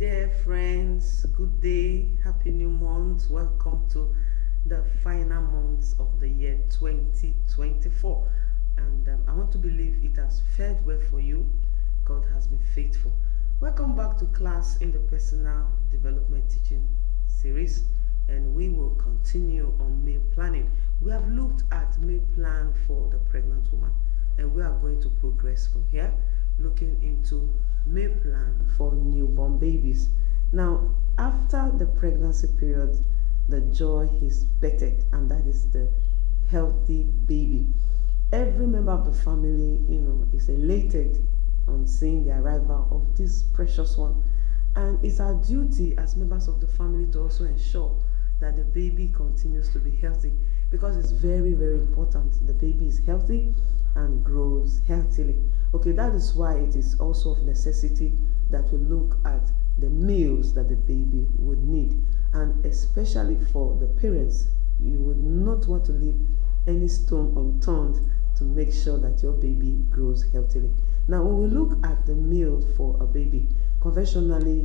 Dear friends, good day, happy new month. Welcome to the final months of the year 2024. And I want to believe it has fared well for you. God has been faithful. Welcome back to class in the personal development teaching series, and we will continue on meal planning. We have looked at meal plan for the pregnant woman, and we are going to progress from here, looking into meal plan for newborn babies. Now, after the pregnancy period, the joy is bettered, and that is the healthy baby. Every member of the family, is elated on seeing the arrival of this precious one. And it's our duty as members of the family to also ensure that the baby continues to be healthy, because it's very, very important the baby is healthy and grows healthily. Okay, that is why it is also of necessity that we look at the meals that the baby would need, and especially for the parents, you would not want to leave any stone unturned to make sure that your baby grows healthily. Now, when we look at the meal for a baby, conventionally,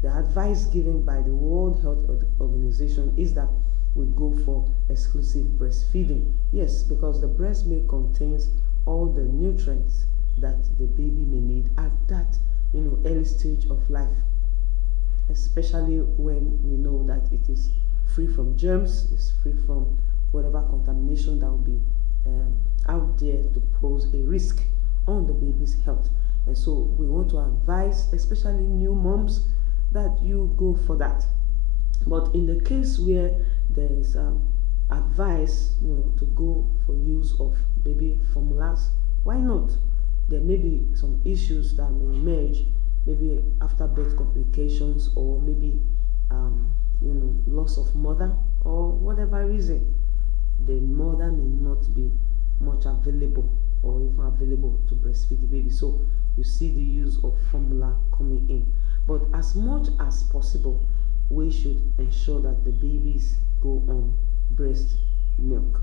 the advice given by the World Health Organization is that we go for exclusive breastfeeding. Yes, because the breast milk contains all the nutrients that the baby may need at that early stage of life, especially when we know that it is free from germs, it's free from whatever contamination that will be out there to pose a risk on the baby's health. And so we want to advise, especially new moms, that you go for that. But in the case where there is advice, to go for use of baby formulas, why not? There may be some issues that may emerge, maybe after birth complications, or maybe loss of mother, or whatever reason. The mother may not be much available, or even available to breastfeed the baby. So you see the use of formula coming in. But as much as possible, we should ensure that the babies go on breast milk.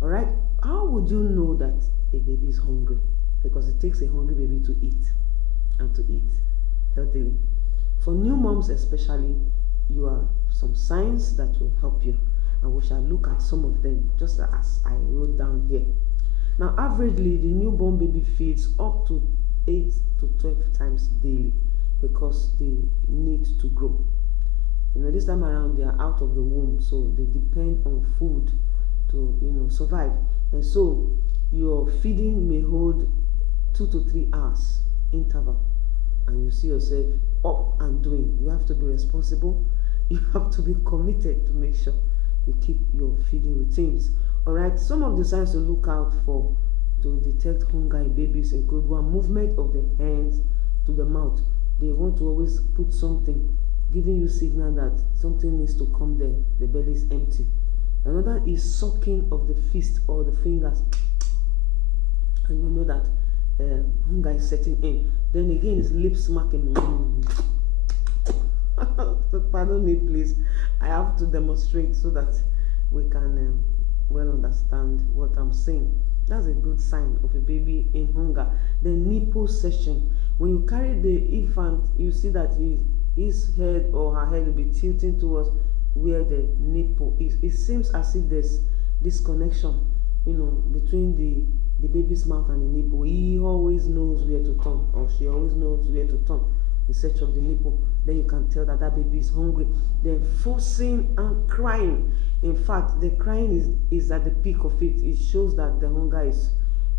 All right. How would you know that a baby is hungry? Because it takes a hungry baby to eat, and to eat healthily. For new moms especially, you are some signs that will help you, and we shall look at some of them just as I wrote down here. Now, averagely, the newborn baby feeds up to 8 to 12 times daily, because they need to grow. This time around they are out of the womb, so they depend on food to survive. And so your feeding may hold 2 to 3 hours interval, and you see yourself up and doing. You have to be responsible. You have to be committed to make sure you keep your feeding routines. All right. Some of the signs to look out for to detect hunger in babies include: one, movement of the hands to the mouth. They want to always put something, giving you signal that something needs to come there. The belly is empty. Another is sucking of the fist or the fingers, and you know that hunger is setting in. Then again, it's lip smacking. Pardon me, please. I have to demonstrate so that we can well understand what I'm saying. That's a good sign of a baby in hunger. The nipple session. When you carry the infant, you see that his head or her head will be tilting towards where the nipple is. It seems as if there's this connection, between the baby's mouth and the nipple. He always knows where to turn, or she always knows where to turn in search of the nipple. Then you can tell that baby is hungry. Then forcing and crying. In fact, the crying is at the peak of it. It shows that the hunger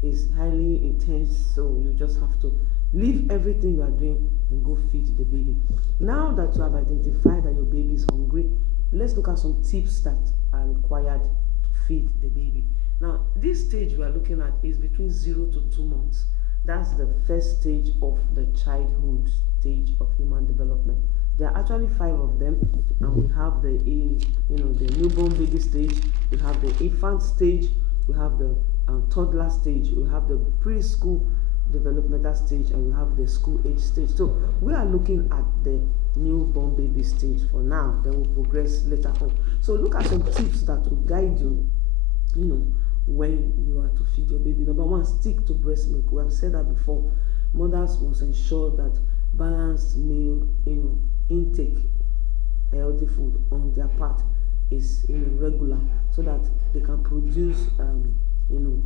is highly intense. So you just have to leave everything you are doing and go feed the baby. Now that you have identified that your baby is hungry, let's look at some tips that are required to feed the baby. Now, this stage we are looking at is between 0 to 2 months. That's the first stage of the childhood stage of human development. There are actually 5 of them, and we have the newborn baby stage, we have the infant stage, we have the toddler stage, we have the preschool developmental stage, and we have the school age stage. So we are looking at the newborn baby stage for now. Then we'll progress later on. So look at some tips that will guide you, when you are to feed your baby. Number one, stick to breast milk. We have said that before. Mothers must ensure that balanced meal, intake, healthy food on their part is regular, so that they can produce you know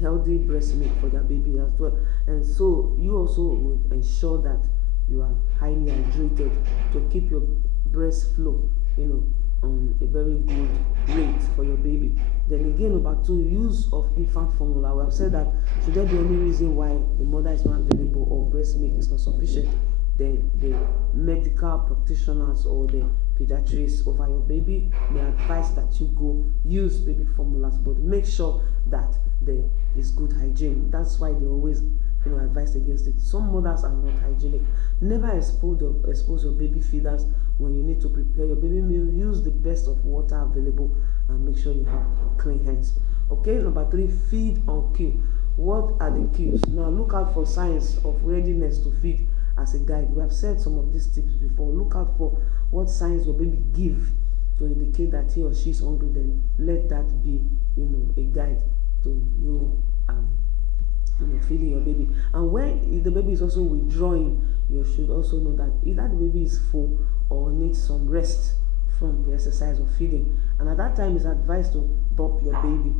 healthy breast milk for their baby as well. And so you also would ensure that you are highly hydrated to keep your breast flow on a very good rate for your baby. Then again, number two, use of infant formula. We have said that should there be any reason why the mother is not available or breast milk is not sufficient, then the medical practitioners or the pediatrics over your baby may advise that you go use baby formulas, but make sure that there is good hygiene. That's why they always advise against it. Some mothers are not hygienic. Never expose your baby feeders when you need to prepare your baby meal. Use the best of water available and make sure you have clean hands. Okay, number three, feed on cue. What are the cues? Now look out for signs of readiness to feed as a guide. We have said some of these tips before. Look out for what signs your baby give to indicate that he or she is hungry. Then let that be a guide to you feeding your baby. And when the baby is also withdrawing, you should also know that either the baby is full or needs some rest from the exercise of feeding. And at that time, it's advised to burp your baby.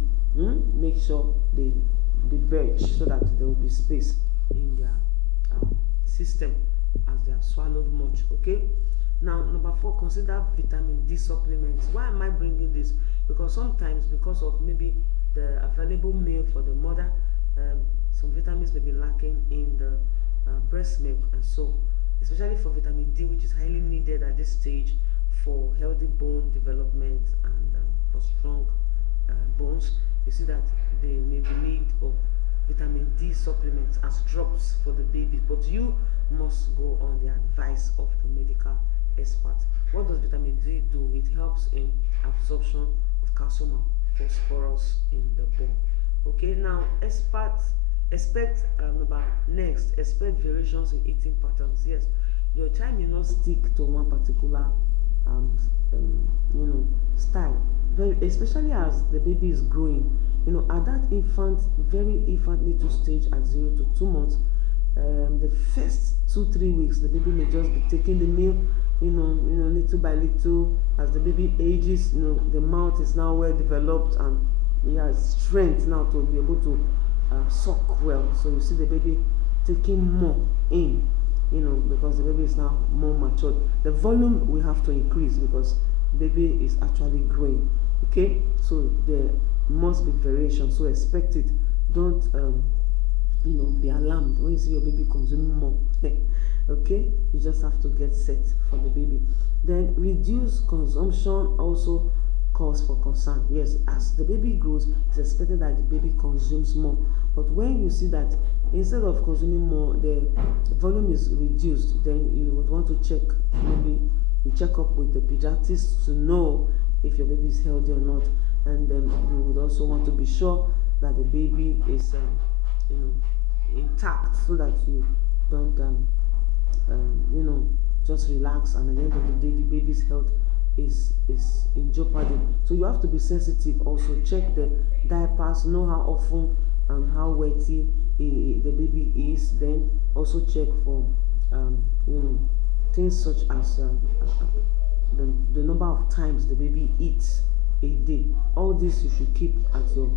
Make sure they belch so that there will be space in their system as they have swallowed much. Okay. Now, number four, consider vitamin D supplements. Why am I bringing this? Because sometimes, because of maybe the available meal for the mother, some vitamins may be lacking in the breast milk, and so especially for vitamin D, which is highly needed at this stage for healthy bone development and for strong bones, you see that they may be need of vitamin D supplements as drops for the baby, but you must go on the advice of the medical expert. What does vitamin D do? It helps in absorption of calcium and phosphorus in the bone. Okay, now expect variations in eating patterns. Yes, your child may not stick to one particular style, especially as the baby is growing. At that very infant little stage at 0 to 2 months, the first 2-3 weeks, the baby may just be taking the meal, little by little. As the baby ages, the mouth is now well developed and he has strength now to be able to suck well. So you see the baby taking more in, because the baby is now more matured. The volume we have to increase because baby is actually growing. Okay, so there must be variation. So expect it. Don't be alarmed when you see your baby consuming more. Okay, you just have to get set for the baby. Then reduce consumption also cause for concern. Yes, as the baby grows, it's expected that the baby consumes more. But when you see that instead of consuming more, the volume is reduced, then you would want to check. Maybe you check up with the pediatrician to know if your baby is healthy or not, and you would also want to be sure that the baby is intact, so that you don't just relax, and at the end of the day the baby's health is in jeopardy. So you have to be sensitive. Also check the diapers, know how often and how wetty the baby is. Then also check for things such as the number of times the baby eats a day. All this you should keep at your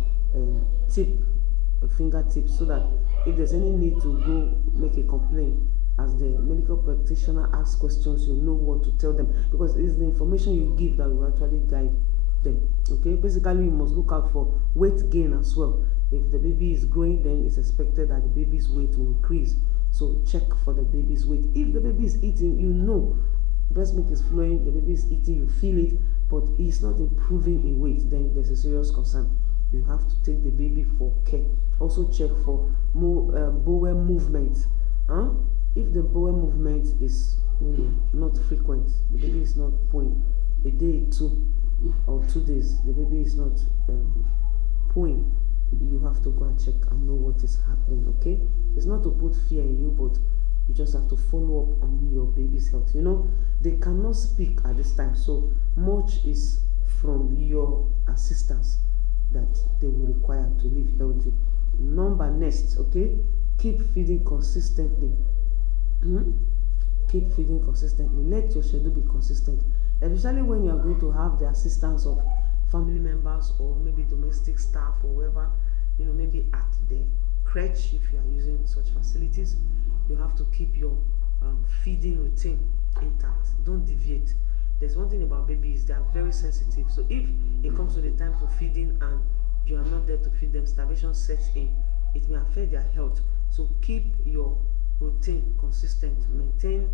fingertips, so that if there's any need to go make a complaint, as the medical practitioner asks questions, you know what to tell them, because it's the information you give that will actually guide them. Okay, basically you must look out for weight gain as well. If the baby is growing, then it's expected that the baby's weight will increase. So check for the baby's weight. If the baby is eating, breast milk is flowing, the baby is eating, you feel it, but it's not improving in weight, then there's a serious concern. You have to take the baby for care. Also check for more bowel movement. If the bowel movement is not frequent, the baby is not pooing a day, 2 days, the baby is not pooing, you have to go and check and know what is happening. Okay, it's not to put fear in you, but you just have to follow up on your baby's health. They cannot speak at this time, so much is from your assistance that they will require to live healthy. Number next, okay, keep feeding consistently. Hmm? Keep feeding consistently. Let your schedule be consistent, especially when you are going to have the assistance of family members or maybe domestic staff or whoever, maybe at the crèche if you are using such facilities. You have to keep your feeding routine intact. Don't deviate. There's one thing about babies, they are very sensitive. So if it comes to the time for feeding and you are not there to feed them, starvation sets in, it may affect their health. So keep your routine consistent, maintain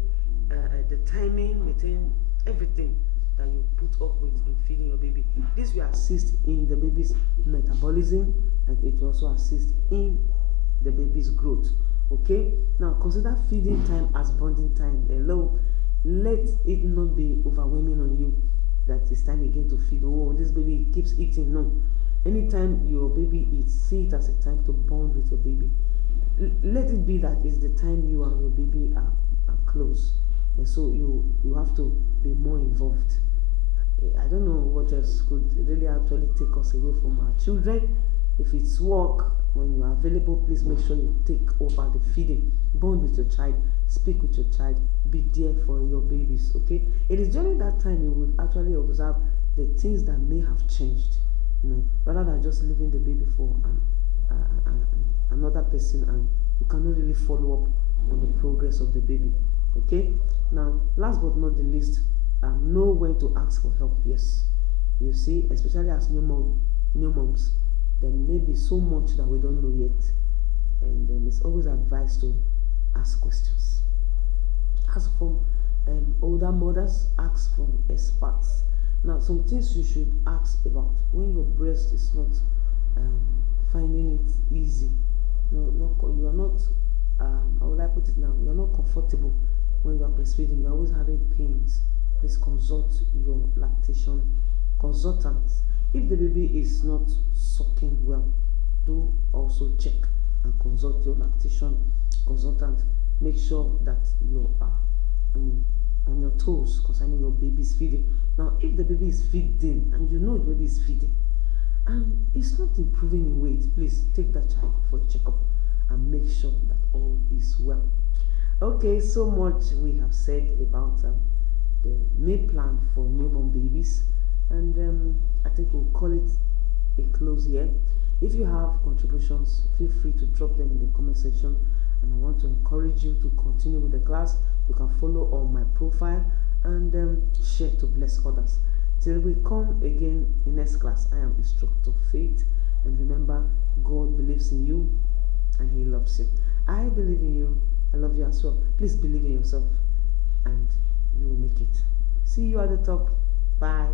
the timing, maintain everything that you put up with in feeding your baby. This will assist in the baby's metabolism, and it will also assist in the baby's growth. Okay, now consider feeding time as bonding time. Hello, let it not be overwhelming on you that it's time again to feed. Oh, this baby keeps eating. No, anytime your baby eats, see it as a time to bond with your baby. Let it be that it's the time you and your baby are close, and so you have to be more involved. I don't know what else could really actually take us away from our children. If it's work, when you are available, please make sure you take over the feeding. Bond with your child, speak with your child, be there for your babies. Okay, it is during that time you will actually observe the things that may have changed. Rather than just leaving the baby for another person, and you cannot really follow up on the progress of the baby. Okay, now last but not the least, know when to ask for help. Yes, you see, especially as new moms, there may be so much that we don't know yet, and it's always advised to ask questions. Ask from older mothers, ask from experts. Now, some things you should ask about when your breast is not um, finding it easy. No, you are not. How would I put it now? You are not comfortable when you are breastfeeding. You are always having pains. Please consult your lactation consultant. If the baby is not sucking well, do also check and consult your lactation consultant. Make sure that you are on your toes concerning your baby's feeding. Now, if the baby is feeding and you know the baby is feeding and it's not improving in weight, please take that child for a checkup and make sure that all is well. Okay, so much we have said about the meal plan for newborn babies, and I think we'll call it a close here. If you have contributions, feel free to drop them in the comment section, and I want to encourage you to continue with the class. You can follow on my profile and share to bless others. Till we come again in next class, I am Instructor Faith, and remember, God believes in you and He loves you. I believe in you. I love you as well. Please believe in yourself, and you will make it. See you at the top. Bye.